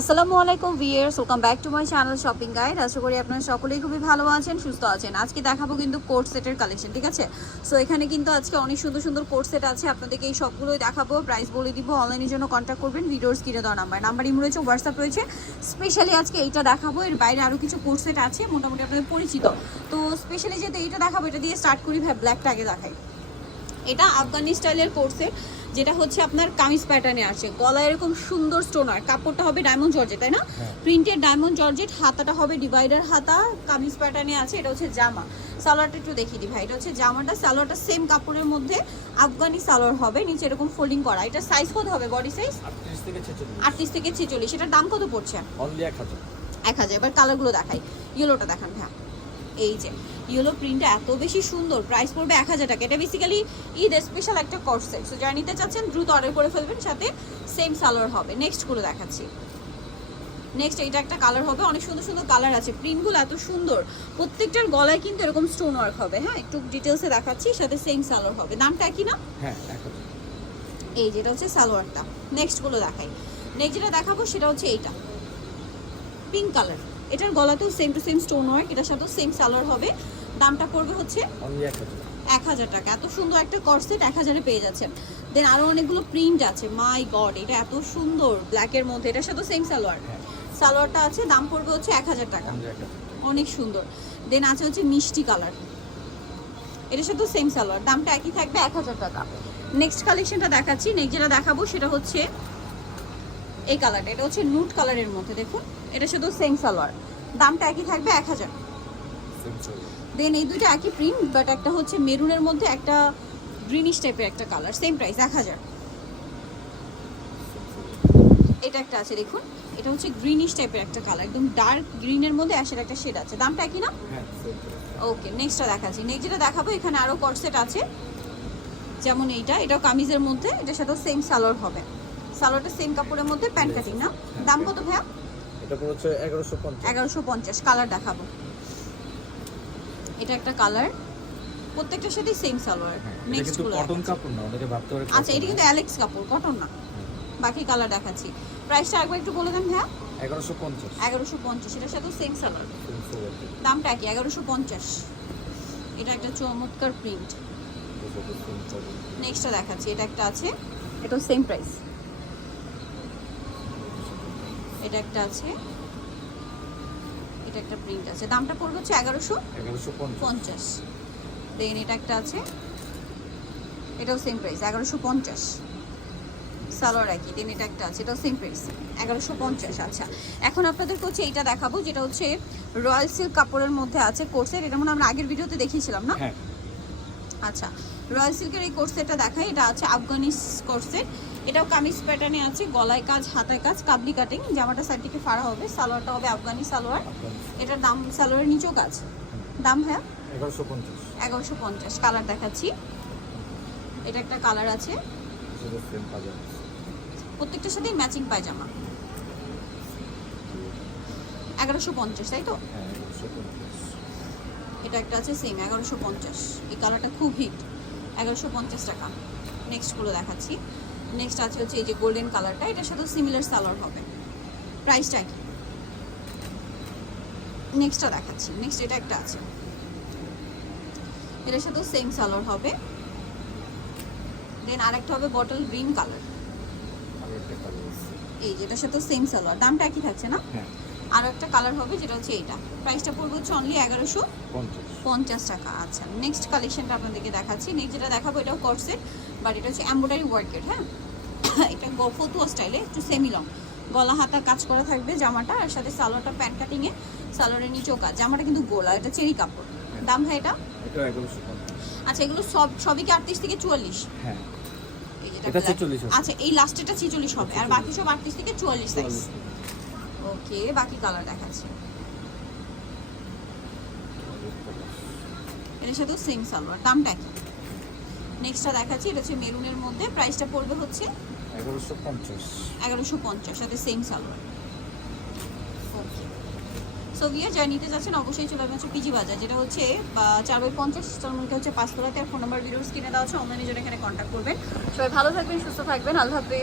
আসসালামু আলাইকুম viewers welcome back to my channel shopping guide আশা করি আপনারা সকলেই খুবই ভালো আছেন, সুস্থ আছেন। আজকে দেখাবো কিন্তু কোট সেটের কালেকশন ঠিক আছে? সো এখানে কিন্তু আজকে অনেক সুন্দর সুন্দর কোট সেট আছে, আপনাদেরকে এই সবগুলোই দেখাবো। প্রাইস বলে দিব অনলাইনের জন্য কন্ট্যাক্ট করবেন ভিডিওর স্ক্রিনে দেওয়া নাম্বার নাম্বার রয়েছে হোয়াটসঅ্যাপ রয়েছে। স্পেশালি আজকে এইটা দেখাবো, এর বাইরে আরও কিছু কোট সেট আছে, মোটামুটি আপনাদের পরিচিত। তো স্পেশালি যেহেতু এইটা দেখাবো, এটা দিয়ে স্টার্ট করি, ভাই ব্ল্যাকটা আগে দেখাই। এটা আফগানি স্টাইলের কোর্সের যেটা হচ্ছে আপনার কামিজ প্যাটার্নে আছে গলায় এরকম সুন্দর স্টোনার কাপড়টা হবে ডায়মন্ড জর্জেট তাই না? প্রিন্টেড ডায়মন্ড জর্জেট হাতাটা হবে ডিভাইডার হাতা কামিজ প্যাটার্নে আছে এটা হচ্ছে জামা। সালোয়ারটা একটু দেখিয়ে দিই ভাই এটা হচ্ছে জামাটা সালোয়ারটা সেম কাপড়ের মধ্যে আফগানি সালোয়ার হবে নিচে এরকম ফোল্ডিং করা। এটা সাইজ কত হবে বডি সাইজ আটত্রিশ থেকে ছেচল্লিশ। এটার দাম কত পড়ছে? অনলি এক হাজার। এক হাজার। এবার কালারগুলো দেখাই। ইয়েলোটা দেখান হ্যাঁ এই যে ইয়েলো প্রিন্টটা এত বেশি সুন্দর প্রাইস পড়বে এক হাজার টাকা। এটা বেসিক্যালি ঈদ স্পেশাল একটা কর্সেট সো যারা নিতে চাচ্ছেন দ্রুত অর্ডার করে ফেলবেন সাথে সেম সালোয়ার হবে। নেক্সটগুলো দেখাচ্ছি। নেক্সট এটা একটা কালার হবে। অনেক সুন্দর সুন্দর কালার আছে। প্রিন্টগুলো এত সুন্দর। প্রত্যেকটার গলায় কিন্তু এরকম স্টোন ওয়ার্ক হবে। হ্যাঁ একটু ডিটেলসে দেখাচ্ছি সাথে সেম সালোয়ার হবে। দামটা একই না হ্যাঁ এই যেটা হচ্ছে সালোয়ারটা। নেক্সটগুলো দেখাই। নেক্সট যেটা দেখাবো সেটা হচ্ছে এইটা। পিঙ্ক কালার এটার গলাতেও same to same stone work এটার সাথেও সেম সালোয়ার হবে। দামটা পড়বে হচ্ছে এক হাজার টাকা। এত সুন্দর একটা কর্সেট এক হাজারে পেয়ে যাচ্ছেন দেন আরও অনেকগুলো প্রিন্ট আছে। মাই গড এটা এত সুন্দর। ব্ল্যাকের মধ্যে। এটার সাথে সেম সালোয়ার সালোয়ারটা আছে দাম পড়বে হচ্ছে এক হাজার টাকা। অনেক সুন্দর। দেন আছে হচ্ছে মিষ্টি কালার এটার সাথে সেম সালোয়ার দামটা একই থাকবে এক হাজার টাকা। নেক্সট কালেকশনটা দেখাচ্ছি। নেক্সট যেটা দেখাবো সেটা হচ্ছে এই কালারটা এটা হচ্ছে নুট কালারের মধ্যে দেখুন। এটা শুধু সেম সালোয়ার দামটা একই থাকবে এক হাজার। দেন এই দুটো একই প্রিন্ট বাট একটা হচ্ছে মেরুনের মধ্যে একটা গ্রিনিশ টাইপের একটা কালার সেম প্রাইস এক হাজার। এটা একটা আছে দেখুন। এটা হচ্ছে গ্রিনিশ টাইপের একটা কালার একদম ডার্ক গ্রিনের মধ্যে অ্যাশের একটা শেড আছে। দামটা একই না? হ্যাঁ ওকে নেক্সটটা দেখাচ্ছি। নেক্সট যেটা দেখাবো এখানে আরও কটসেট আছে। যেমন এইটা এটাও কামিজের মধ্যে এটার সাথেও সেম সালোয়ার হবে। সালোয়ারটা সেম কাপড়ের মধ্যে প্যান্ট কাটিং না? দাম কত ভাইয়া? এটা এগারোশো পঞ্চাশ। কালার দেখাবো। এটা একটা কালার প্রত্যেকটার সাথে সেম সালোয়ার হ্যাঁ নেক্সটগুলো কটন কাপড় না অনেকে ভাবতে পারে আচ্ছা এটা কিন্তু অ্যালেক্স কাপড় কটন না। বাকি কালার দেখাচ্ছি। প্রাইসটা একবার একটু বলে দেন পঞ্চাশ। এগারোশো পঞ্চাশ এটার সাথে সেম সালোয়ার। দামটা কি এগারোশো পঞ্চাশ। এটা একটা চমৎকার প্রিন্ট। নেক্সটটা দেখাচ্ছি এটা একটা আছে এটাও সেম প্রাইস এটা একটা আছে। এটা একটা প্রিন্ট আছে। দামটা পড়বে হচ্ছে এগারোশো এগারোশো পঞ্চাশ। দেন এটা একটা আছে। এটাও সেম প্রাইস এগারোশো পঞ্চাশ। সালোয়ার একই দেন এটা একটা আছে এটাও সেম প্রাইস এগারোশো পঞ্চাশ। আচ্ছা এখন আপনাদেরকে হচ্ছে এইটা দেখাবো যেটা হচ্ছে রয়্যাল সিল্ক কাপড়ের মধ্যে আছে কোর্সের এটা মনে আমরা আগের ভিডিওতে দেখিয়েছিলাম না? হ্যাঁ। আচ্ছা রয়্যাল সিল্কের এই কোর্সেটটা দেখাই এটা আছে আফগানিস কোর্সেট এটাও কামিজ প্যাটার্নে আছে গলায় কাজ হাতায় কাজ কাবলি কাটিং জামাটা সাইড থেকে ফাড়া হবে সালোয়ারটা হবে আফগানি সালোয়ার। এটার দাম সালোয়ারের নিচেও কাজ। দাম হ্যাঁ এগারোশো পঞ্চাশ। এগারোশো পঞ্চাশ কালার দেখাচ্ছি। এটা একটা কালার আছে। প্রত্যেকটার সাথেই ম্যাচিং পায়জামা। এগারোশো পঞ্চাশ তাই তো? হ্যাঁ এটা একটা আছে সেম এগারোশো পঞ্চাশ। এই কালারটা খুব হিট এগারোশো পঞ্চাশ টাকা। নেক্সটগুলো দেখাচ্ছি। নেক্সট আছে হচ্ছে এই যে গোল্ডেন কালারটা এটার সাথে সিমিলার সালোয়ার হবে। প্রাইসটা কি? নেক্সটটা দেখাচ্ছি। নেক্সট এটা একটা আছে। এটার সাথেও সেম সালোয়ার হবে। দেন আরেকটা হবে বটল গ্রিন কালার এই যেটার সাথে সেম সালোয়ার দামটা একই থাকছে না? হ্যাঁ। আরও একটা কালার হবে যেটা হচ্ছে এইটা। প্রাইসটা পড়বে হচ্ছে অনলি এগারোশো পঞ্চাশ। পঞ্চাশ টাকা। আচ্ছা নেক্সট কালেকশনটা আপনাদেরকে দেখাচ্ছি। নেক্সট যেটা দেখাবো এটাও কর্সেট বাট এটা হচ্ছে এম্ব্রয়ডারি ওয়ার্কের হ্যাঁ? এটা ফতুয়া স্টাইলে একটু সেমি লং গলা হাতা কাজ করা থাকবে জামাটা আর সাথে সালোয়ারটা প্যান্ট কাটিংয়ে সালোয়ারের নিচেও কাজ। জামাটা কিন্তু গোলা এটা চেরি কাপড়। দাম ভাই এটা? আচ্ছা এগুলো সব সবই কি আটত্রিশ থেকে চুয়াল্লিশ? হ্যাঁ। এই যেটা এটা black। 46 হবে। আচ্ছা এই লাস্টেরটা ছিচল্লিশ হবে আর বাকি সব আটত্রিশ থেকে চুয়াল্লিশ সাইজ ওকে বাকি কালার দেখাচ্ছি। এটার সাথেও সেম সালোয়ার দামটা কি? নেক্সটটা দেখাচ্ছি এটা হচ্ছে মেরুনের মধ্যে। প্রাইসটা পড়বে হচ্ছে এগারোশো পঞ্চাশ। এগারোশো পঞ্চাশ সাথে সেম সালোয়ার ওকে সো ভিয়ার যা নিতে যাচ্ছেন অবশ্যই চলে আসবেন হচ্ছে পিজি বাজার যেটা হচ্ছে চার বাই পঞ্চাশ টার্মিনালটা হচ্ছে পাঁচতলাতে আর ফোন নাম্বার ভিডিওস কিনে দেওয়া আছে অনলাইনে জন্য এখানে কন্ট্যাক্ট করবেন। সবাই ভালো থাকবেন সুস্থ থাকবেন। আল্লাহ হাফেজ।